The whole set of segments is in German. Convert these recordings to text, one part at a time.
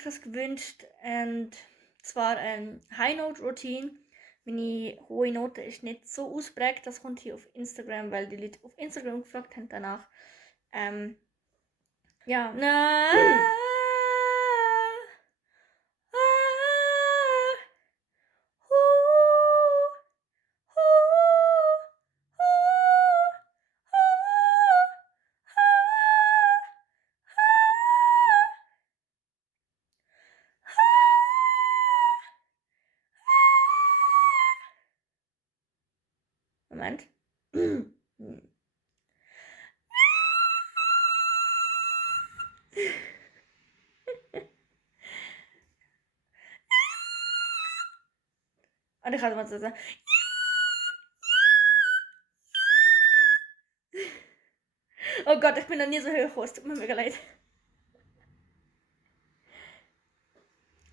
sich das gewünscht, und zwar eine High-Note-Routine. Meine hohe Note ist nicht so ausprägt, das kommt hier auf Instagram, weil die Leute auf Instagram gefragt haben danach. Ja, na. Moment. Und ich hatte mal so sagen. Oh Gott, ich bin noch nie so hoch gekommen, es tut mir mega leid.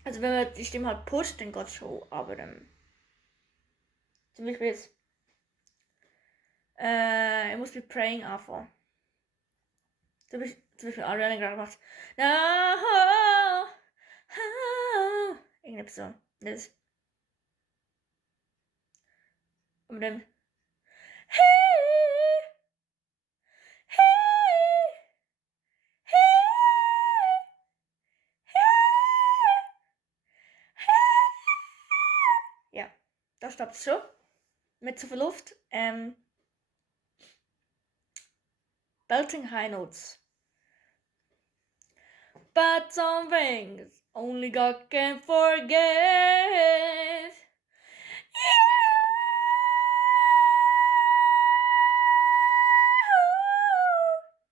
Also wenn man die Stimme halt pusht, dann geht's schon, aber zum Beispiel jetzt, ich muss mit Praying anfangen. Zum Beispiel Ariana gerade gemacht. No, irgendetwas so. Das. Und dann. Ja, da stoppt es schon. Mit zu viel Luft. Belting high notes. But some things only God can forget.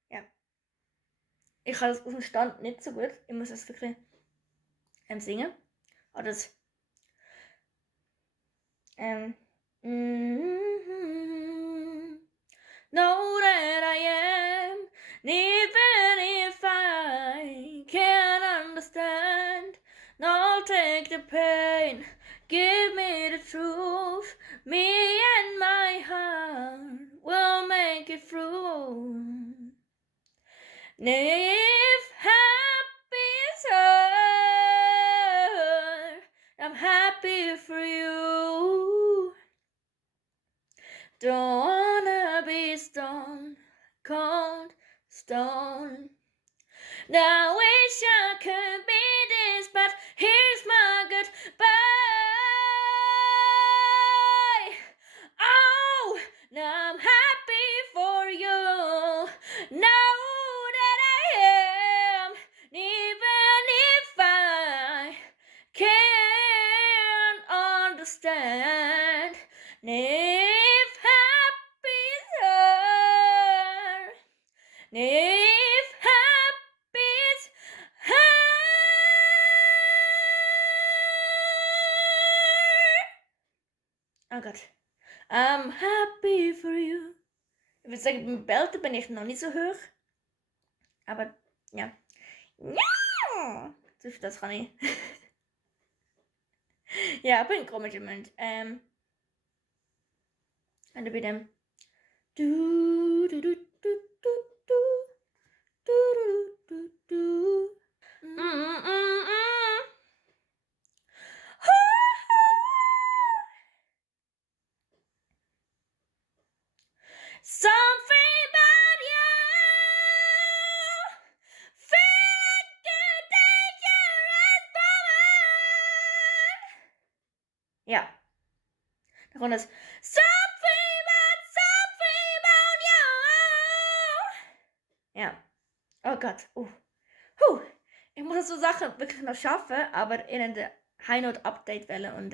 Ja. Ich kann das aus dem Stand nicht so gut. Ich muss das wirklich singen. Oder das. Know that I am, even if I can't understand. Now take the pain, give me the truth. Me and my heart will make it through. If happy is hard, I'm happy for you. Don't wanna be stone, cold stone. Now wish I could be this, but here's my goodbye. Oh, now I'm happy for you. Know that I am, even if I can't understand. If happy is hard, if happy is hard. Oh Gott. I'm happy for you. Ich würde sagen, beim Belten bin ich noch nicht so hoch. Aber ja. Ja! Das kann ich. Ja, ich bin ein komischer Mensch. Und bei dem. Du, du, du, du, du, du. Du, du, du, du. Something about you feel like a dangerous woman. Ja. Da kommt das something about you. Ja. Oh Gott. Ich muss so Sachen wirklich noch schaffen, aber in der High Note Update wählen und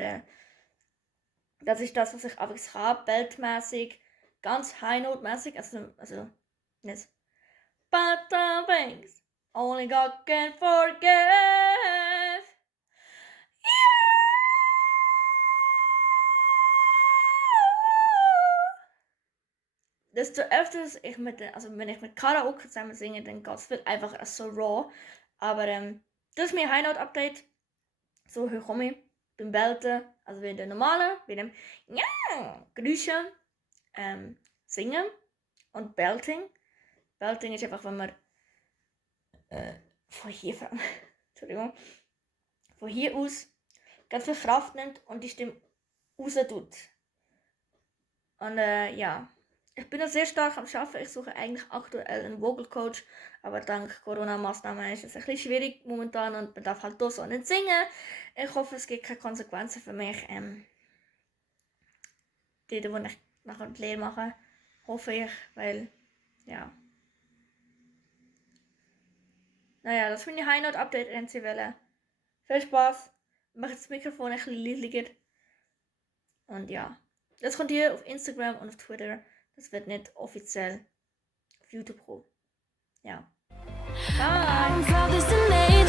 das ist das, was ich einfach habe, beltmäßig, ganz High Note mäßig, also nicht. But the things only God can forget. Desto öfter ich wenn ich mit Karaoke zusammen singe, dann geht es viel einfacher als so raw. Aber das ist mein High Note Update. So hoch komme ich beim Belten, also wie der normale, wie dem Geräuschen, Singen und Belting. Belting ist einfach, wenn man von hier fram, Entschuldigung, von hier aus ganz viel Kraft nimmt und die Stimme raus tut. Und ja, ich bin noch sehr stark am Arbeiten. Ich suche eigentlich aktuell einen Vocal Coach, aber dank Corona-Maßnahmen ist es ein bisschen schwierig momentan und man darf halt hier so nicht singen. Ich hoffe, es gibt keine Konsequenzen für mich. Die wo ich nachher die Lehre mache, hoffe ich, weil, ja. Naja, das finde ich High Note Update NC-Welle. Viel Spaß, mache das Mikrofon ein bisschen leisiger. Und ja, das kommt hier auf Instagram und auf Twitter. Das wird nicht offiziell auf YouTube kommen. Ja. Bye!